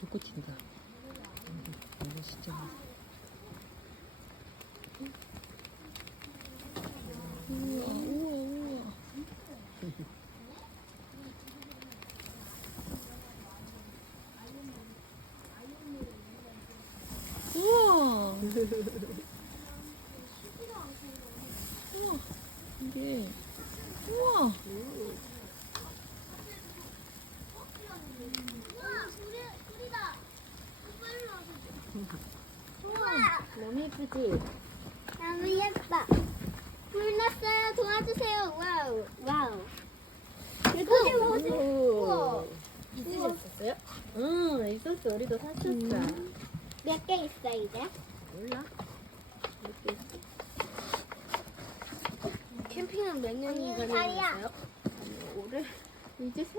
불꽃 튄다. 이거 진짜 우와, 우와, 우와. 우와. 우와. 이게 우와. 너무 예쁘지? 너무 예뻐. 불 났어요. 도와주세요. 와우. 와우. 보세요. 우와. 있으셨었어요? 응, 있었어. 우리도 샀었어. 몇 개 있어 이제? 몰라? 몇개 있어? 캠핑은 몇 년이 걸리셨어요? 걸리셨어요? 올해 이제 셋